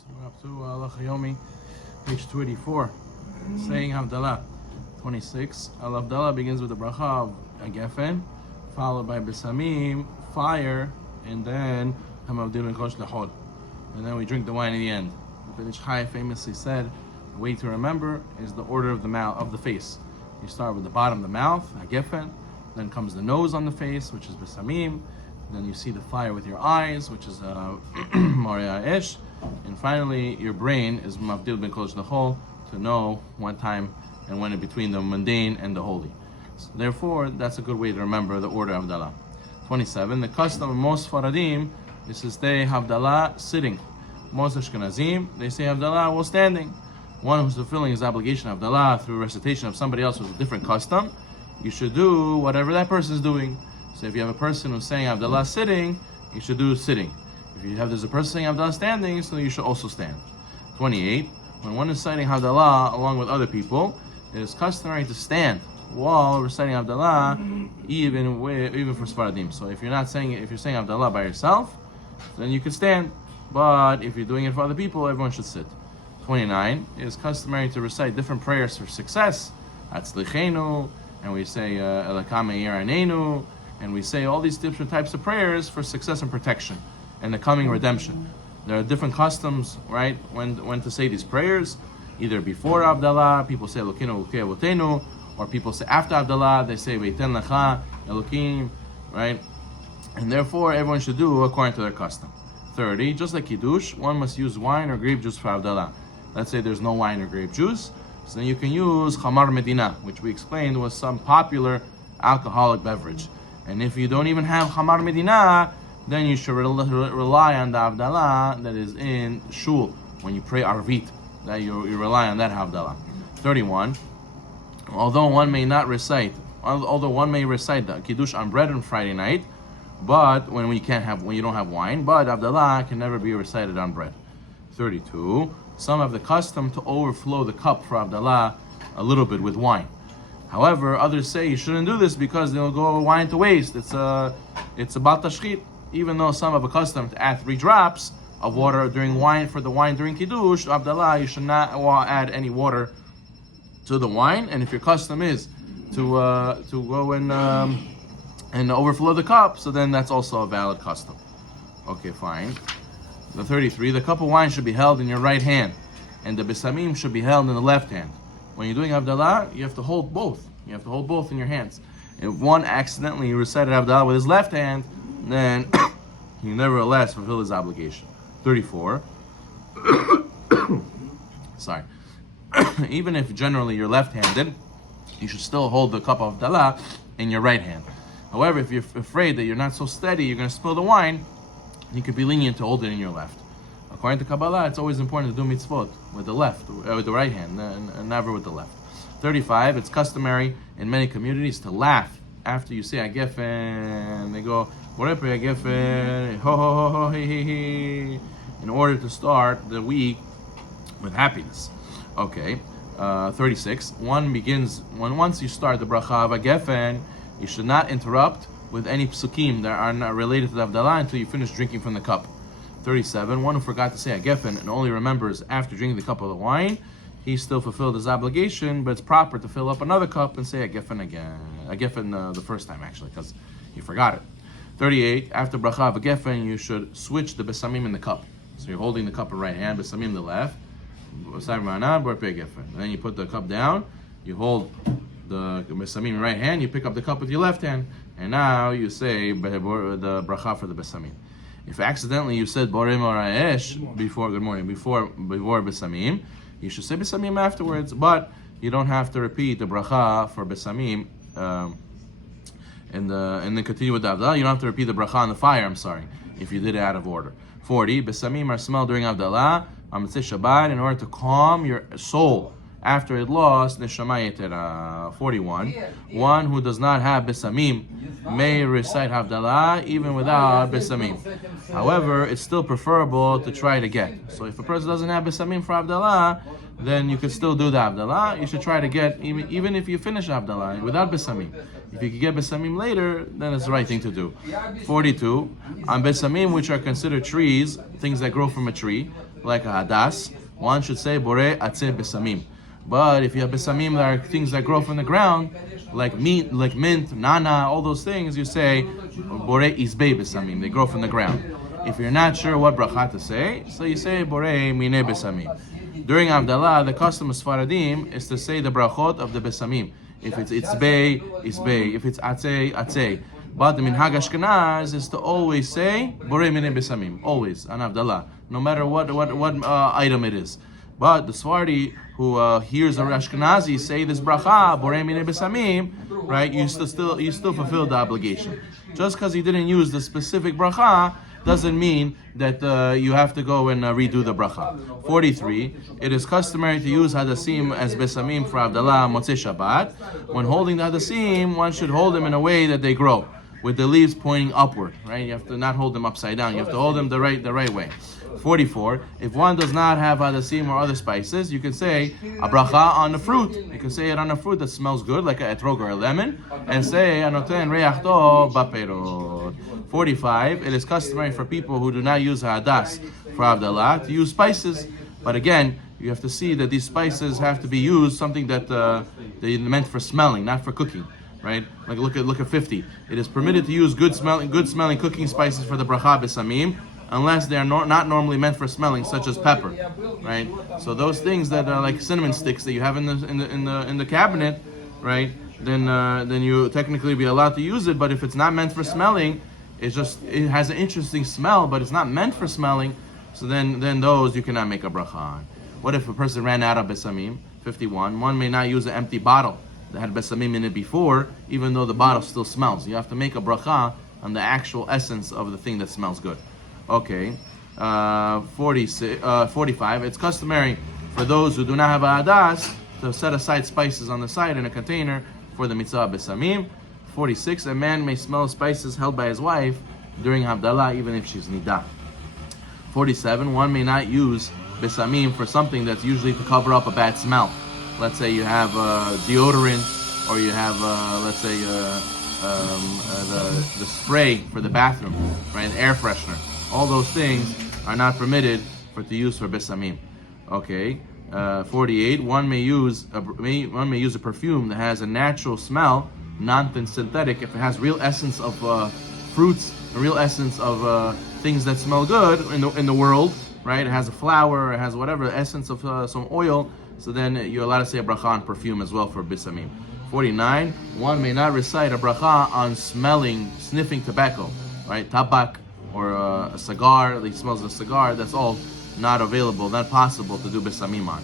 So we're up to Halacha Yomi, page 284, saying Havdala. 26. Havdala begins with the bracha of Gefen, followed by Besamim, fire, and then Hamavdil Kosh Lehol. And then we drink the wine in the end. The Village Chai famously said, the way to remember is the order of the mouth, of the face. You start with the bottom of the mouth, Gefen, then comes the nose on the face, which is Besamim, then you see the fire with your eyes, which is Moria Ish, and finally your brain is Mavdil Ben Kosh Lehol, to know one time and when in between the mundane and the holy. So therefore, that's a good way to remember the order of Havdala. 27. The custom of most Faradim is to say Havdala sitting. Most Ashkenazim, they say Havdala while standing. One who's fulfilling his obligation of Havdala through recitation of somebody else with a different custom, you should do whatever that person is doing. So if you have a person who's saying Havdala sitting, you should do sitting. If there's a person saying Havdala standing, so you should also stand. 28. When one is reciting Havdala along with other people, it is customary to stand while reciting Havdala, even for Sfaradim. So if you're saying Havdala by yourself, then you can stand. But if you're doing it for other people, everyone should sit. 29. It is customary to recite different prayers for success. Atzlichenu, and we say Elakam Yiranenu, and we say all these different types of prayers for success and protection and the coming redemption. There are different customs, right, when to say these prayers. Either before Havdala, people say Elokeinu Elokei Avotenu, or people say after Havdala, they say Veiten Lecha Elokim, right? And therefore, everyone should do according to their custom. 30. Just like Kiddush, one must use wine or grape juice for Havdala. Let's say there's no wine or grape juice, so then you can use Chamar Medina, which we explained was some popular alcoholic beverage. And if you don't even have Chamar Medina, then you should rely on the Havdala that is in Shul, when you pray Arvit, that you rely on that Havdala. 31. Although one may recite the Kiddush on bread on Friday night, but when you don't have wine, but Havdala can never be recited on bread. 32. Some have the custom to overflow the cup for Havdala a little bit with wine. However, others say you shouldn't do this because they'll go wine to waste. It's a bal tashchit. Even though some have a custom to add 3 drops of water during wine during Kiddush, Havdala, you should not add any water to the wine. And if your custom is to go and overflow the cup, so then that's also a valid custom. Okay, fine. The 33, the cup of wine should be held in your right hand, and the besamim should be held in the left hand. When you're doing Havdala, you have to hold both. You have to hold both in your hands. If one accidentally recited Havdala with his left hand, then he nevertheless fulfill his obligation. 34. Sorry. Even if generally you're left-handed, you should still hold the cup of Havdala in your right hand. However, if you're afraid that you're not so steady, you're going to spill the wine, you could be lenient to hold it in your left. According to Kabbalah, it's always important to do mitzvot with the right hand, and never with the left. 35. It's customary in many communities to laugh after you say Gefen. They go, Gefen, ho ho ho ho he he he, in order to start the week with happiness. Okay. 36. Once you start the bracha of Gefen, you should not interrupt with any psukim that are not related to the Havdala until you finish drinking from the cup. 37. One who forgot to say Gefen and only remembers after drinking the cup of the wine, he still fulfilled his obligation, but it's proper to fill up another cup and say Gefen again. Gefen the first time, actually, because you forgot it. 38. After bracha of Gefen, you should switch the besamim in the cup. So you're holding the cup in right hand, besamim the left. And then you put the cup down, you hold the besamim in right hand, you pick up the cup with your left hand, and now you say the bracha for the besamim. If accidentally you said Borei Moraesh before besamim, you should say besamim afterwards, but you don't have to repeat the bracha for besamim and then continue with the Havdalah. You don't have to repeat the bracha on the fire, if you did it out of order. 40. Besamim are smelled during Havdalah on Mitzvah Shabbat in order to calm your soul after it lost neshama yetera. 41. One who does not have besamim may recite Havdalah even without besamim. However, it's still preferable to try to get. So if a person doesn't have besamim for Havdalah, then you could still do the Havdalah. You should try to get, even if you finish Havdalah without besamim. If you could get besamim later, then it's the right thing to do. 42. On besamim, which are considered trees, things that grow from a tree, like a hadas, one should say borei atzeh besamim. But if you have besamim that are things that grow from the ground, like meat, like mint, nana, all those things, you say borei izbei besamim. They grow from the ground. If you're not sure what bracha to say, so you say borei minei besamim. During Havdala, the custom of Sfaradim is to say the brachot of the besamim. If it's itzbei, itzbei. If it's atzei, atzei. But the minhag Ashkenaz is to always say borei minei besamim. Always on Havdala, no matter what item it is. But the Sfardi who hears a Ashkenazi say this bracha borei minei besamim, right? You still fulfill the obligation. Just because he didn't use the specific bracha doesn't mean that you have to go and redo the bracha. 43. It is customary to use hadassim as besamim for Havdala Motzei Shabbat. When holding the hadassim, one should hold them in a way that they grow, with the leaves pointing upward. Right? You have to not hold them upside down. You have to hold them the right way. 44. If one does not have hadassim or other spices, you can say a bracha on the fruit. You can say it on a fruit that smells good, like a etrog or a lemon, and say anoten reach tov baperot. 45. It is customary for people who do not use hadas for Havdalah to use spices, but again, you have to see that these spices have to be used something that they're meant for smelling, not for cooking. Right? Like look at 50. It is permitted to use good smelling cooking spices for the bracha besamim, unless they are not normally meant for smelling, such as pepper, right? So those things that are like cinnamon sticks that you have in the cabinet, right? Then you technically be allowed to use it. But if it's not meant for smelling, it has an interesting smell, but it's not meant for smelling. So then those you cannot make a bracha on. What if a person ran out of besamim? 51. One may not use an empty bottle that had besamim in it before, even though the bottle still smells. You have to make a bracha on the actual essence of the thing that smells good. Okay, 45. It's customary for those who do not have a hadas to set aside spices on the side in a container for the mitzvah besamim. 46. A man may smell spices held by his wife during Havdalah, even if she's nidah. 47. One may not use besamim for something that's usually to cover up a bad smell. Let's say you have deodorant, or you have let's say the spray for the bathroom, right? An air freshener. All those things are not permitted to use for besamim. Okay. 48. One may use a perfume that has a natural smell, non-synthetic, if it has real essence of fruits, a real essence of things that smell good in the world, right? It has a flower, it has whatever essence of some oil. So then you're allowed to say a bracha on perfume as well for besamim. 49. One may not recite a bracha on sniffing tobacco, right? Tabak or a cigar. He smells a cigar. That's all not available, not possible to do besamim on.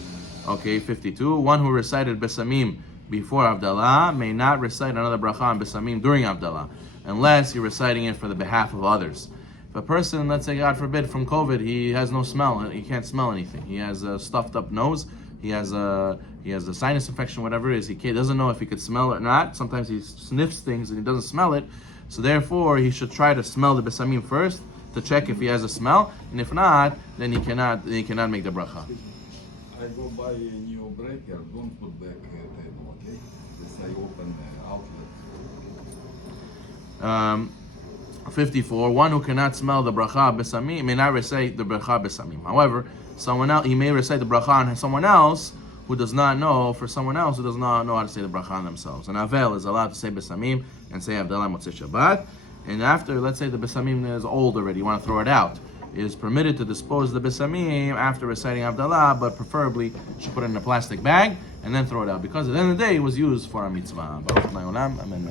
Okay, 52. One who recited besamim before Havdalah may not recite another bracha on besamim during Havdalah, unless you're reciting it for the behalf of others. If a person, let's say God forbid, from COVID, he has no smell, he can't smell anything. He has a stuffed up nose. He has a sinus infection, whatever it is. He doesn't know if he could smell it or not. Sometimes he sniffs things and he doesn't smell it. So therefore, he should try to smell the besamim first to check if he has a smell, and if not, then he cannot make the bracha. I go buy a new breaker. Don't put back table, okay? This I open outlet. 54. One who cannot smell the bracha besamim may not recite the bracha besamim. However, someone else, he may recite the bracha on someone else who does not know. For someone else who does not know how to say the bracha on themselves, an avel is allowed to say besamim and say Havdalah Motzei Shabbat. And after, let's say the besamim is old already, you want to throw it out, it is permitted to dispose the besamim after reciting Havdalah, but preferably you should put it in a plastic bag and then throw it out, because at the end of the day it was used for a mitzvah. Baruch Adonai Olam. Amen.